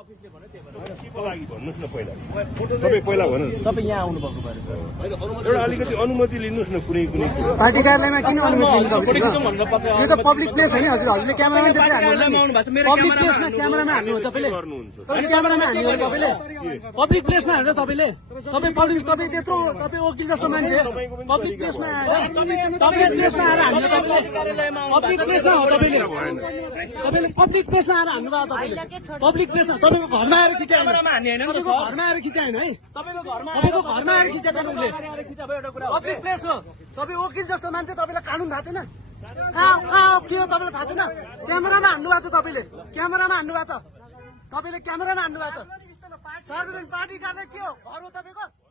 केको लागि भन्नुहोस् न पहिला तपाईँ पहिला भन्नु तपाईँ यहाँ आउनु भएको भएर एउटा अलिकति अनुमति लिनुहोस् न कुनै कुनै पार्टी कार्यालयमा किन अनुमति लिनुभएको छ यो त पब्लिक प्लेस होइन हजुरले क्यामेरामा त्यसरी हाल्नु पब्लिक प्लेसमा क्यामेरामा हाल्नु हो तपाईँले क्यामेरामा हाल्नु हो तपाईँले पब्लिक प्लेसमा हाल्छ तपाईँले तपाईँ त्यत्रो तपाईँ वकिल जस्तो मान्छे पब्लिक प्लेसमा आएर हाल्नु तपाईँले पब्लिक प्लेसमा हो तपाईँले पब्लिक प्लेसमा आएर हाल्नु भयो तपाईँले पब्लिक प्लेसमा तपाईँको घरमा आएर खिचाएन तपाईँको घरमा आएर खिचाएन है तपाईँको घरमा आएर खिचा कानुनले पब्लिक प्लेस हो तपाईँ वकिल जस्तो मान्छे तपाईँलाई कानुन थाहा छैन कहाँ के हो तपाईँलाई थाहा छैन क्यामेरामा हान्नु भएको छ तपाईँले क्यामेरामा हान्नु भएको छ सार्वजनिक पार्टी कार्यालय के हो घर हो तपाईँको